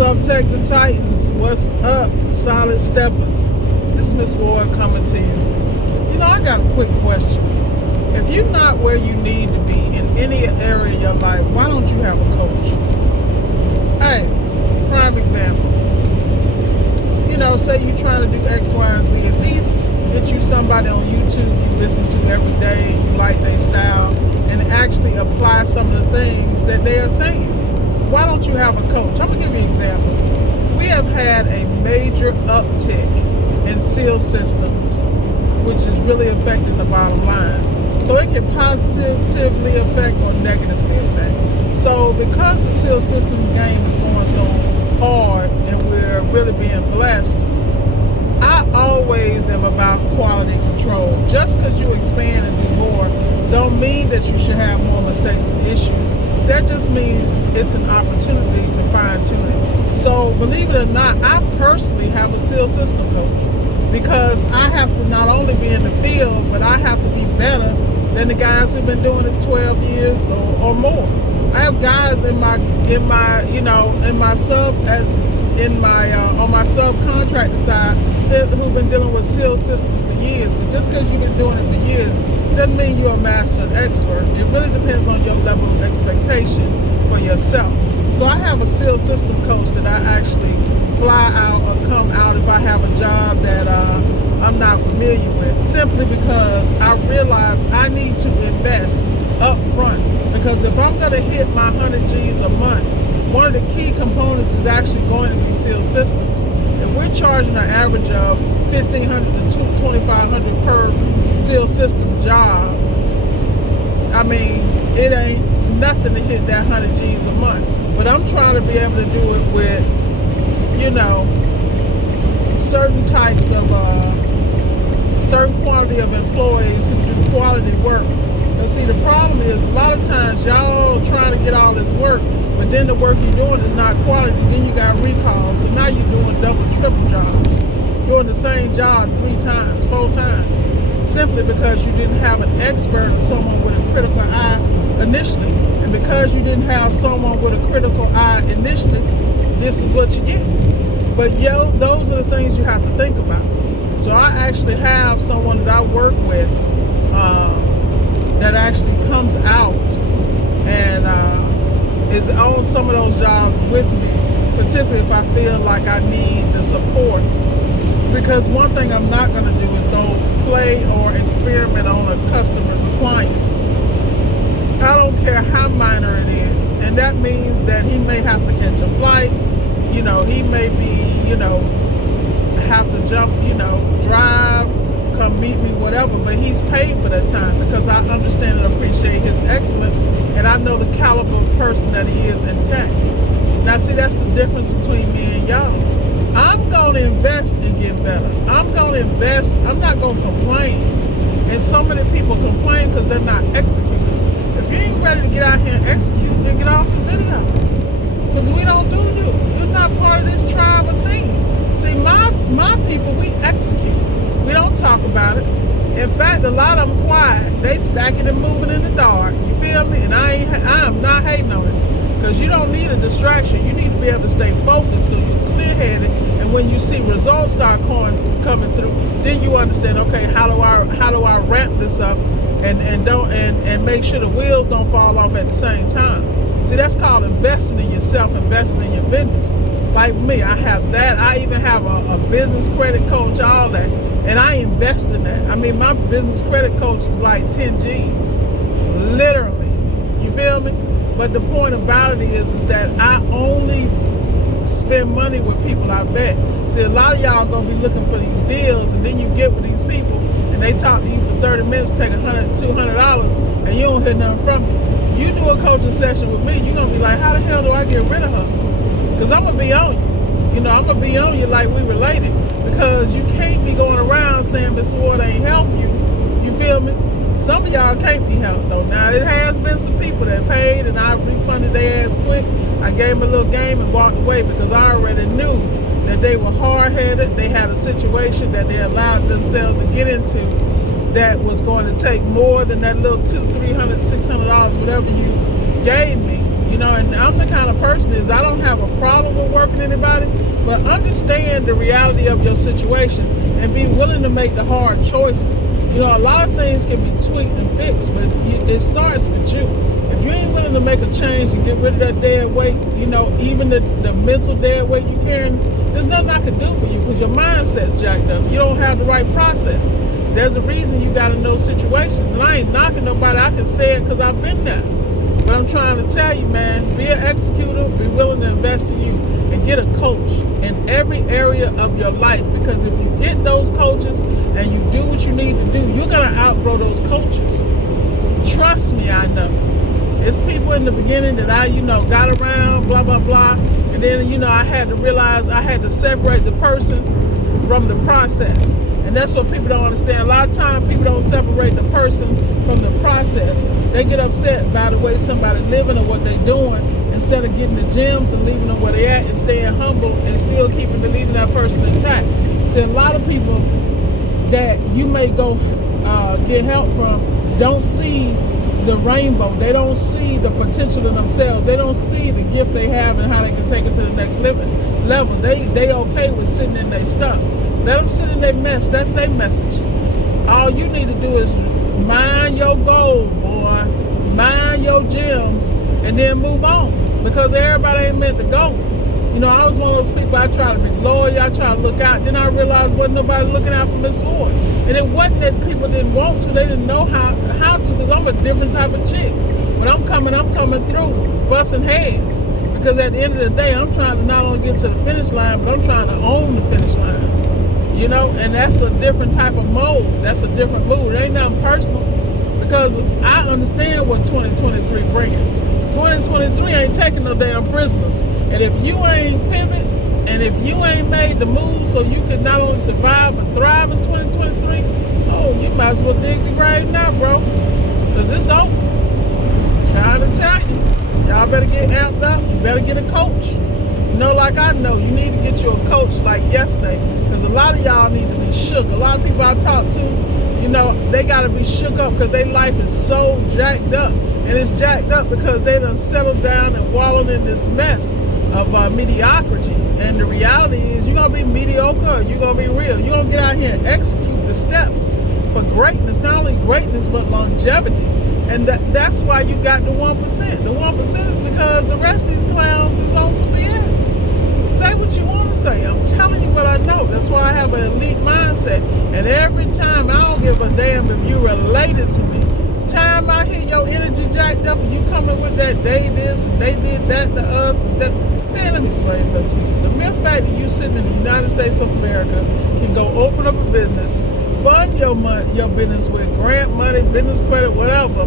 What's up, Tech the Titans? What's up, Solid Steppers? This is Miss Ward coming to you. You know, I got a quick question. If you're not where you need to be in any area of your life, why don't you have a coach? Hey, prime example. You know, say you're trying to do X, Y, and Z. At least get you somebody on YouTube you listen to every day, you like their style, and actually apply some of the things that they are saying. Why don't you have a coach? I'm going to give you an example. We have had a major uptick in seal systems, which is really affecting the bottom line. So it can positively affect or negatively affect. So because the seal system game is going so hard and we're really being blessed, I always am about quality control. Just because you expand and do more don't mean that you should have more mistakes and issues. That just means it's an opportunity to fine tune it. So believe it or not, I personally have a seal system coach because I have to not only be in the field, but I have to be better than the guys who've been doing it 12 years or more. I have guys on my subcontractor side who've been dealing with seal systems for years. But just because you've been doing it for years doesn't mean you're a master and expert. It really depends on your level of expectation for yourself. So I have a seal system coach that I actually fly out or come out if I have a job that I'm not familiar with, simply because I realize I need to invest up front. Because if I'm going to hit my 100 G's a month, one of the key components is actually going to be seal systems. If we're charging an average of $1,500 to $2,500 per seal system job, I mean, it ain't nothing to hit that 100 G's a month. But I'm trying to be able to do it with, certain types of, certain quantity of employees who do quality work. Because see, the problem is a lot of times y'all trying to get all this work, but then the work you're doing is not quality. Then you got recalls. So now you're doing double, triple jobs. Doing the same job 3 times, 4 times, simply because you didn't have an expert or someone with a critical eye initially. And because you didn't have someone with a critical eye initially, this is what you get. But those are the things you have to think about. So I actually have someone that I work with that actually comes out and is on some of those jobs with me, particularly if I feel like I need the support. Because one thing I'm not going to do is go play or experiment on a customer's appliance. I don't care how minor it is. And that means that he may have to catch a flight. He may be, have to jump, drive, come meet me, whatever, but he's paid for that time because I understand and appreciate his excellence, and I know the caliber of person that he is in tech. Now, see, that's the difference between me and y'all. I'm going to invest and get better. I'm going to invest. I'm not going to complain. And so many people complain because they're not executors. If you ain't ready to get out here and execute, then get off the video. Because we don't do you. You're not part of this tribe or team. See, my people, we execute. We don't talk about it. In fact, a lot of them quiet. They stacking and moving in the dark. You feel me? And I am not hating on it. Because you don't need a distraction. You need to be able to stay focused so you're clear-headed. And when you see results start coming through, then you understand, okay, how do I ramp this up and make sure the wheels don't fall off at the same time. See, that's called investing in yourself, investing in your business. Like me, I have that. I even have a business credit coach, all that. And I invest in that. I mean, my business credit coach is like 10 G's. Literally. You feel me? But the point about it is that I only spend money with people I vet. See, a lot of y'all gonna be looking for these deals, and then you get with these people, and they talk to you for 30 minutes, take $100, $200, and you don't hear nothing from me. You do a coaching session with me, you're gonna be like, how the hell do I get rid of her? Because I'm gonna be on you. I'm gonna be on you like we related. Because you can't be going around saying Miss Ward ain't help you. You feel me? Some of y'all can't be helped though. Now, it has been some people that paid and I refunded their ass quick. I gave them a little game and walked away because I already knew that they were hard-headed. They had a situation that they allowed themselves to get into that was going to take more than that little $200, $300, $600, whatever you gave me. You know, and I'm the kind of person is I don't have a problem with working anybody, but understand the reality of your situation and be willing to make the hard choices. You know, a lot of things can be tweaked and fixed, but it starts with you. If you ain't willing to make a change and get rid of that dead weight, you know, even the mental dead weight you carrying, there's nothing I can do for you because your mindset's jacked up. You don't have the right process. There's a reason you got to know situations, and I ain't knocking nobody. I can say it because I've been there. But I'm trying to tell you, man, be an executor, be willing to invest in you, and get a coach in every area of your life. Because if you get those coaches and you do what you need to do, you're going to outgrow those coaches. Trust me, I know. It's people in the beginning that I, got around, blah, blah, blah. And then, I had to realize I had to separate the person from the process. And that's what people don't understand. A lot of times people don't separate the person from the process. They get upset by the way somebody living or what they're doing instead of getting the gems and leaving them where they at and staying humble and still leaving that person intact. See, a lot of people that you may go get help from don't see the rainbow. They don't see the potential in themselves. They don't see the gift they have and how they can take it to the next level. They okay with sitting in their stuff. Let them sit in their mess. That's their message. All you need to do is mind your goal, boy. Mind your gems, and then move on. Because everybody ain't meant to go. I was one of those people, I try to be loyal, I try to look out. Then I realized wasn't nobody looking out for me for it. And it wasn't that people didn't want to, they didn't know how to, because I'm a different type of chick. When I'm coming through, busting heads. Because at the end of the day, I'm trying to not only get to the finish line, but I'm trying to own the finish line. And that's a different type of mode. That's a different mood. It ain't nothing personal. Because I understand what 2023 bringing. 2023 ain't taking no damn prisoners. And if you ain't pivot, and if you ain't made the move so you can not only survive but thrive in 2023, oh, you might as well dig the grave now, bro. Because it's over. Trying to tell you. Y'all better get amped up. You better get a coach. Like I know, you need to get you a coach like yesterday. Because a lot of y'all need to be shook. A lot of people I talk to, they got to be shook up because their life is so jacked up. And it's jacked up because they done settled down and wallowed in this mess of mediocrity. And the reality is you're going to be mediocre or you're going to be real. You're going to get out here and execute the steps for greatness. Not only greatness, but longevity. And that's why you got the 1%. The 1% is because the rest of these clowns is on some BS. Say what you want to say. I'm telling you what I know. That's why I have an elite mindset. And every time, I don't give a damn if you related to me. Time I hear your energy jacked up and you coming with that they this and they did that to us and that. Man, let me explain something to you. The mere fact that you sitting in the United States of America can go open up a business, fund your business with grant money, business credit, whatever,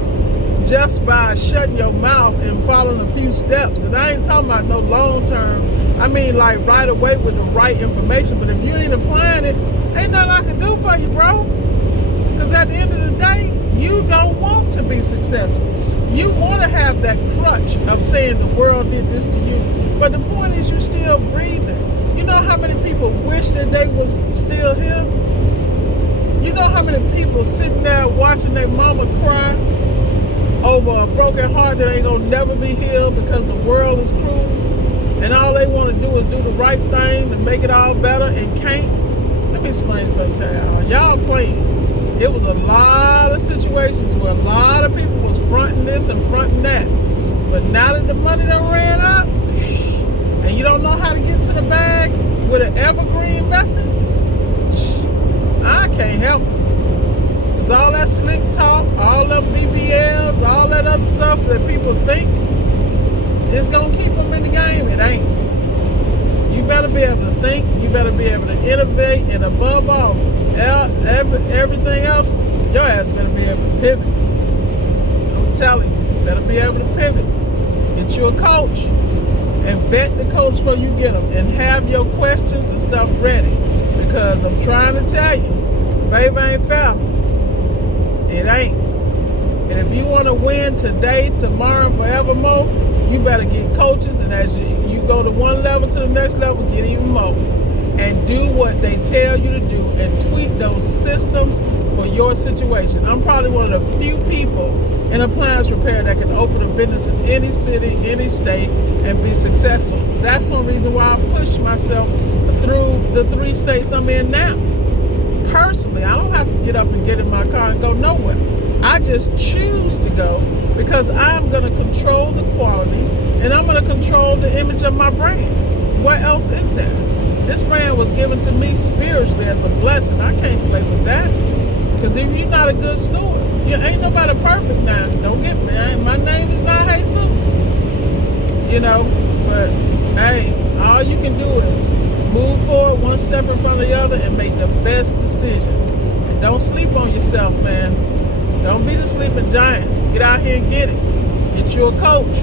just by shutting your mouth and following a few steps. And I ain't talking about no long term. I mean like right away with the right information. But if you ain't applying it, ain't nothing I can do for you, bro. Because at the end of the day, you don't want to be successful. You want to have that crutch of saying the world did this to you. But the point is you still breathing. You know how many people wish that they was still here? You know how many people sitting there watching their mama cry over a broken heart that ain't gonna never be healed because the world is cruel? And all they want to do is do the right thing and make it all better and can't? Let me explain something to y'all. Y'all playing. It was a lot of situations where a lot of people was fronting this and fronting that. But now that the money done ran up, and you don't know how to get to the bag with an evergreen method, I can't help it. Because all that slick talk, all them BBLs, all that other stuff that people think is going to keep them in the game, it ain't. You better be able to think, you better be able to innovate, and above all, everything else, your ass better be able to pivot. I'm telling you, better be able to pivot. Get you a coach and vet the coach before you get them, and have your questions and stuff ready. Because I'm trying to tell you, favor ain't fair. It ain't. And if you want to win today, tomorrow, and forevermore, you better get coaches, and as you go to one level to the next level, get even more. and do what they tell you to do and tweak those systems for your situation. I'm probably one of the few people in appliance repair that can open a business in any city, any state, and be successful. That's one reason why I push myself through the 3 states I'm in now. Personally, I don't have to get up and get in my car and go nowhere. I just choose to go because I'm going to control the quality and I'm going to control the image of my brand. What else is there? This brand was given to me spiritually as a blessing. I can't play with that. Because if you're not a good steward, you ain't nobody perfect now. Don't get me. My name is not Jesus. You know, but hey, all you can do is move forward one step in front of the other and make the best decisions. And don't sleep on yourself, man. Don't be the sleeping giant. Get out here and get it. Get you a coach.